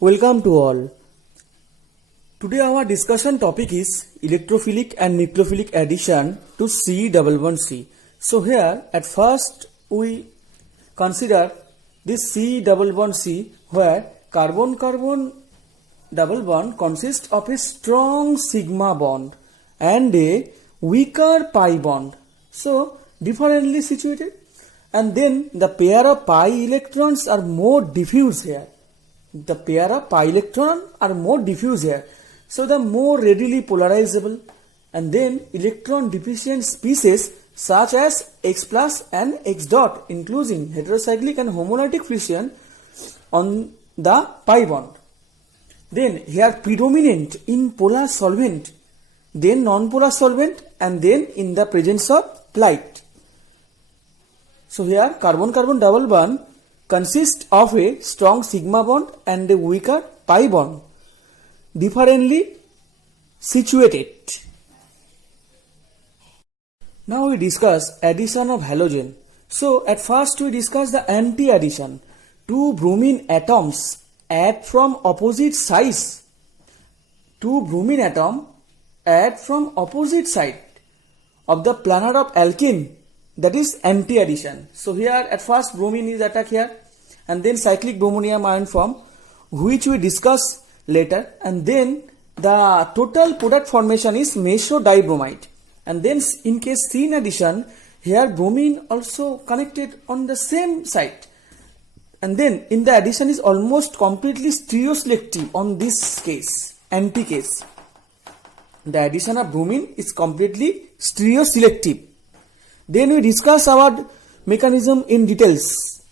Welcome to all. Today our discussion topic is electrophilic and nucleophilic addition to C11C. So here at first we consider this C11C where carbon-carbon double bond consists of a strong sigma bond and a weaker pi bond. So differently situated, and then the pair of pi electrons are more diffuse here. The pair of pi electrons are more diffuse here, so the more readily polarizable, and then electron deficient species such as X plus and X dot including heterocyclic and homolytic fission on the pi bond. Then here predominant in polar solvent, then non-polar solvent, and then in the presence of light. So here carbon-carbon double bond consists of a strong sigma bond and a weaker pi bond, differently situated. Now we discuss addition of halogen. So at first we discuss the anti-addition. Two bromine atoms add from opposite sides. Two bromine atoms add from opposite side of the planar of alkene. That is anti-addition. So here at first bromine is attacked here, and then cyclic bromonium ion form, which we discuss later, and then the total product formation is meso dibromide. And then in case C addition, here bromine also connected on the same site, and then in the addition is almost completely stereoselective on this case, anti case. The addition of bromine is completely stereoselective. Then we discuss our mechanism in details.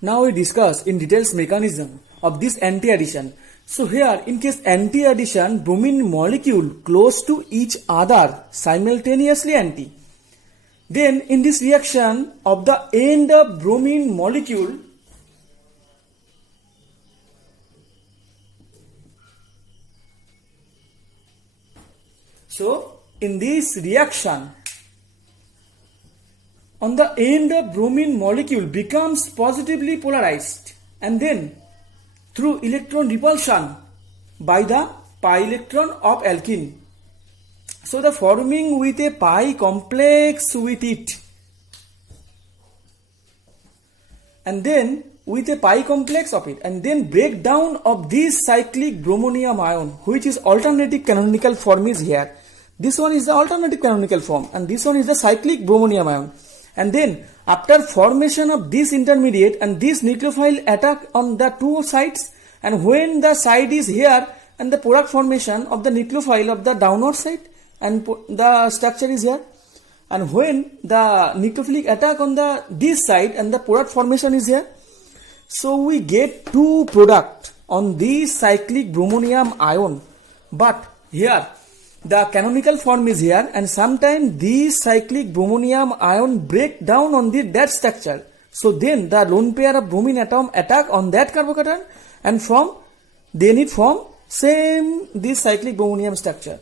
Now we discuss in details mechanism of this anti-addition. So here in case anti-addition, bromine molecule close to each other simultaneously anti. Then in this reaction of the end of bromine molecule, so in this reaction, on the end of bromine molecule becomes positively polarized, and then through electron repulsion by the pi electron of alkene. So the forming with a pi complex with it, and then with a pi complex of it, and then breakdown of this cyclic bromonium ion, which is alternative canonical form is here. This one is the alternative canonical form, and this one is the cyclic bromonium ion. And then after formation of this intermediate and this nucleophile attack on the two sides, and when the side is here and the product formation of the nucleophile of the downward side and the structure is here, and when the nucleophilic attack on the this side and the product formation is here, so we get two product on this cyclic bromonium ion. But here the canonical form is here, and sometimes these cyclic bromonium ion break down on that structure. So then the lone pair of bromine atom attack on that carbocation, and then it form same this cyclic bromonium structure.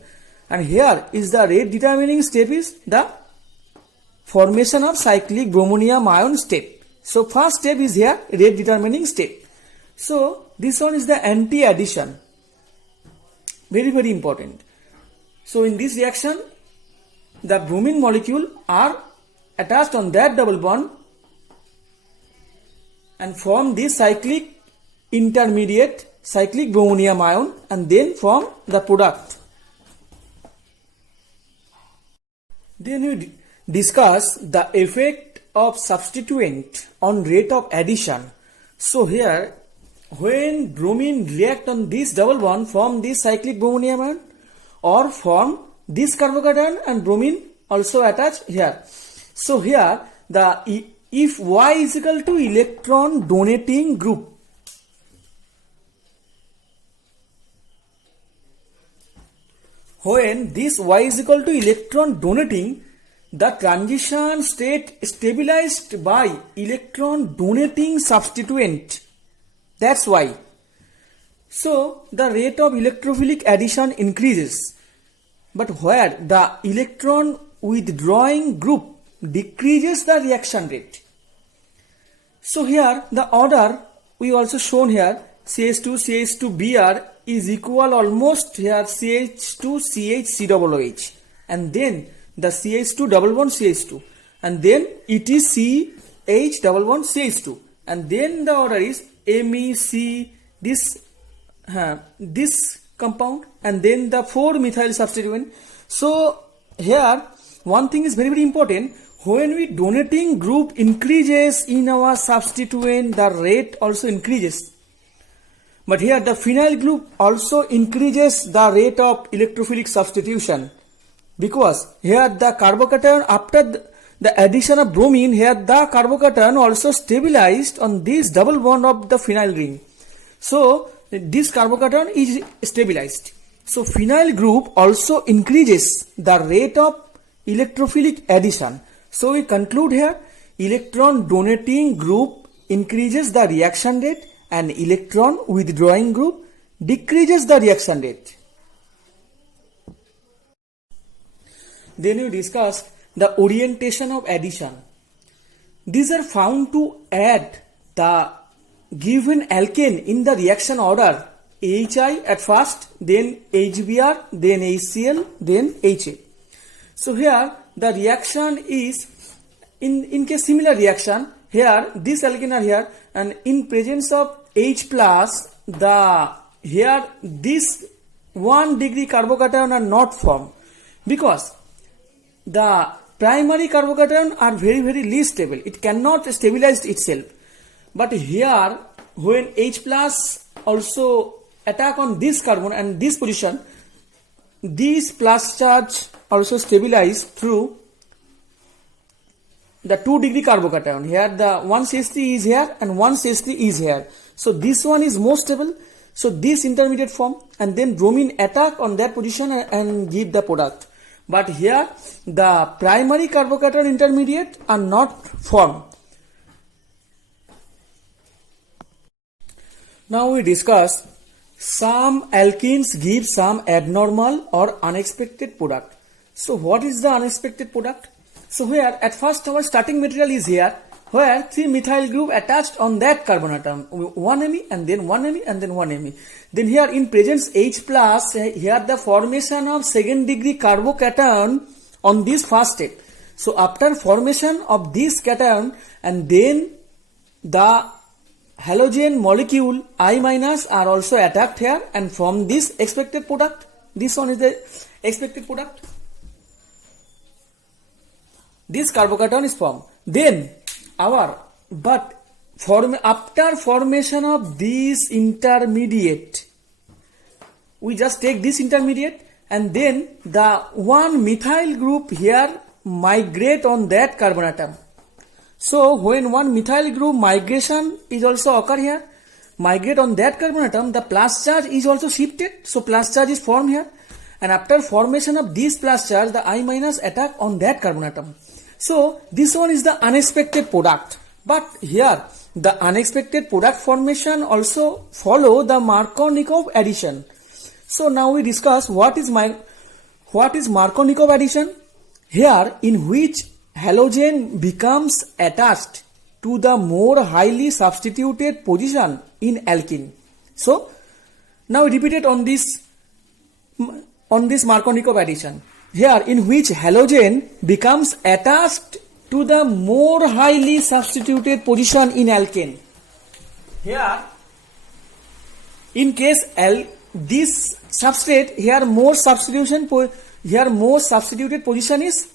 And here is the rate determining step is the formation of cyclic bromonium ion step. So first step is here rate determining step. So this one is the anti-addition. Very, very important. So in this reaction, the bromine molecule are attached on that double bond and form this cyclic intermediate cyclic bromonium ion, and then form the product. Then we discuss the effect of substituent on rate of addition. So here, when bromine react on this double bond, form this cyclic bromonium ion, or form this carbocation and bromine also attached here. So here if Y is equal to electron donating group, when this Y is equal to electron donating, the transition state stabilized by electron donating substituent. That's why. So the rate of electrophilic addition increases, but where the electron withdrawing group decreases the reaction rate. So here the order we also shown here CH2 CH2Br is equal almost here CH2 CH and then the CH2 double bond CH2 and then it is CH double bond CH2 and then the order is MEC this compound and then the 4-methyl substituent. So here one thing is very very important. When we donating group increases in our substituent, the rate also increases. But here the phenyl group also increases the rate of electrophilic substitution, because here the carbocation after the addition of bromine, here the carbocation also stabilized on this double bond of the phenyl ring. So this carbocation is stabilized. So phenyl group also increases the rate of electrophilic addition. So we conclude here, electron donating group increases the reaction rate and electron withdrawing group decreases the reaction rate. Then we discussed the orientation of addition. These are found to add the given alkane in the reaction order HI at first, then HBr, then HCl, then HA. So here the reaction is in case similar reaction, here this alkane are here and in presence of H plus, the here this 1 degree carbocation are not formed, because the primary carbocation are very very least stable. It cannot stabilize itself. But here when H plus also attack on this carbon and this position, this plus charge also stabilize through the 2 degree carbocation. Here the 1 CH3 is here and 1 CH3 is here. So this one is more stable. So this intermediate form and then bromine attack on that position and give the product. But here the primary carbocation intermediate are not formed. Now we discuss some alkenes give some abnormal or unexpected product. So what is the unexpected product? So here at first our starting material is here, where 3-methyl group attached on that carbon atom, 1 Me and then 1 Me and then 1 Me. Then here in presence H plus, here the formation of 2nd degree carbocation on this first step. So after formation of this cation and then the halogen molecule I minus are also attacked here and from this expected product. This one is the expected product. This carbocation is formed. Then after formation of this intermediate, we just take this intermediate and then the 1 methyl group here migrate on that carbon atom. So when 1 methyl group migration is also occur here, migrate on that carbon atom, the plus charge is also shifted. So plus charge is formed here, and after formation of this plus charge, the I minus attack on that carbon atom. So this one is the unexpected product. But here the unexpected product formation also follow the Markovnikov addition. So now we discuss what is Markovnikov addition. Here in which halogen becomes attached to the more highly substituted position in alkene. So now repeat it on this Markovnikov addition. Here in which halogen becomes attached to the more highly substituted position in alkane. Here in case this substrate, here more substituted position is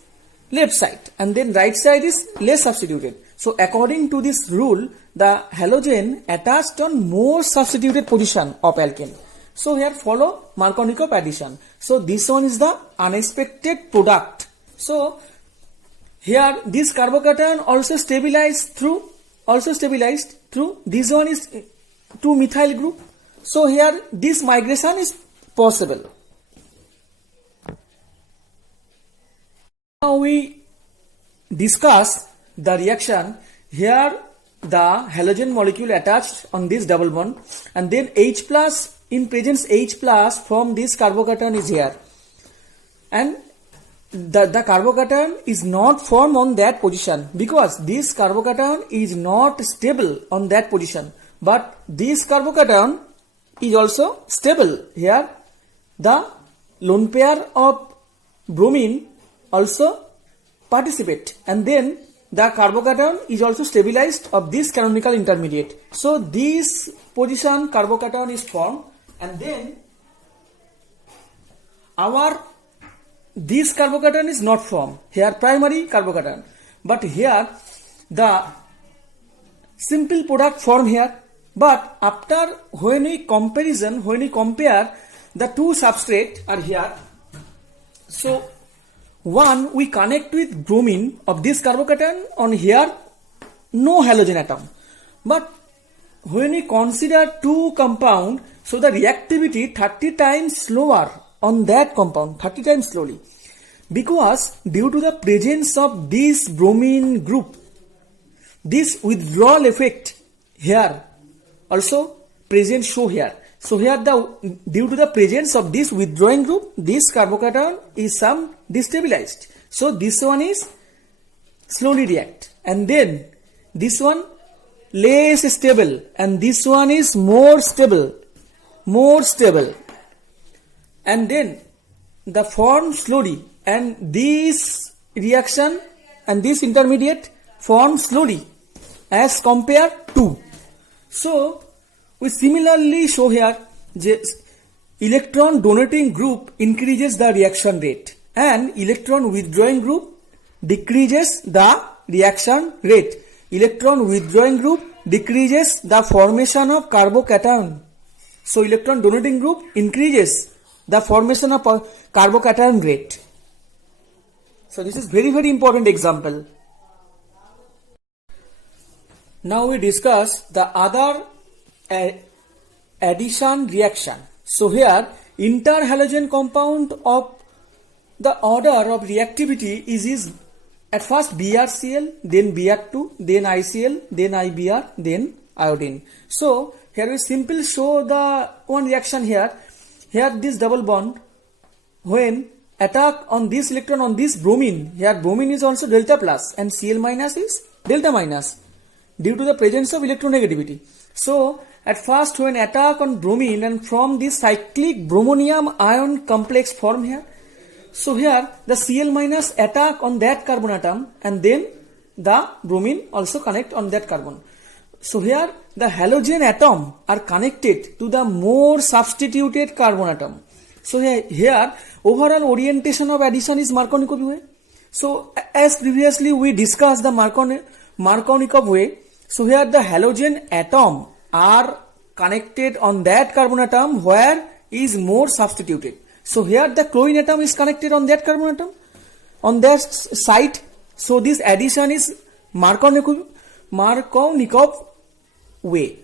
left side and then right side is less substituted. So according to this rule, the halogen attached on more substituted position of alkane. So here follow Markovnikov addition. So this one is the unexpected product. So here this carbocation also stabilized through this one is 2 methyl group. So here this migration is possible. Now we discuss the reaction. Here the halogen molecule attached on this double bond and then H plus, in presence H plus from this carbocation is here, and the carbocation is not formed on that position because this carbocation is not stable on that position. but this carbocation is also stable. Here the lone pair of bromine also participate, and then the carbocation is also stabilized of this canonical intermediate. So this position carbocation is formed, and then this carbocation is not formed. Here primary carbocation, but here the simple product formed here. But after when we compare the two substrate are here. So one, we connect with bromine of this carbocation, on here no halogen atom. But when we consider two compound, so the reactivity 30 times slower on that compound, 30 times slowly, because due to the presence of this bromine group, this withdrawal effect here also present show here. So here due to the presence of this withdrawing group, this carbocation is some destabilized. So this one is slowly react, and then this one less stable, and this one is more stable, and then the form slowly, and this reaction and this intermediate form slowly as compared to. So we similarly show here that electron donating group increases the reaction rate and electron withdrawing group decreases the reaction rate. Electron withdrawing group decreases the formation of carbocation. So electron donating group increases the formation of carbocation rate. So this is very, very important example. Now we discuss the other addition reaction. So here interhalogen compound of the order of reactivity is at first BrCl, then Br2, then ICl, then IBr, then iodine. So here we simply show the one reaction here. Here this double bond, when attack on this electron on this bromine, here bromine is also delta plus and Cl minus is delta minus due to the presence of electronegativity. So at first when attack on bromine, and from this cyclic bromonium ion complex form here, so here the Cl minus attack on that carbon atom, and then the bromine also connect on that carbon. So here the halogen atom are connected to the more substituted carbon atom. So here overall orientation of addition is Markovnikov way. So as previously we discussed the Markovnikov way, so here the halogen atom are connected on that carbon atom where is more substituted. So here the chlorine atom is connected on that carbon atom on that site. So this addition is Markovnikov way.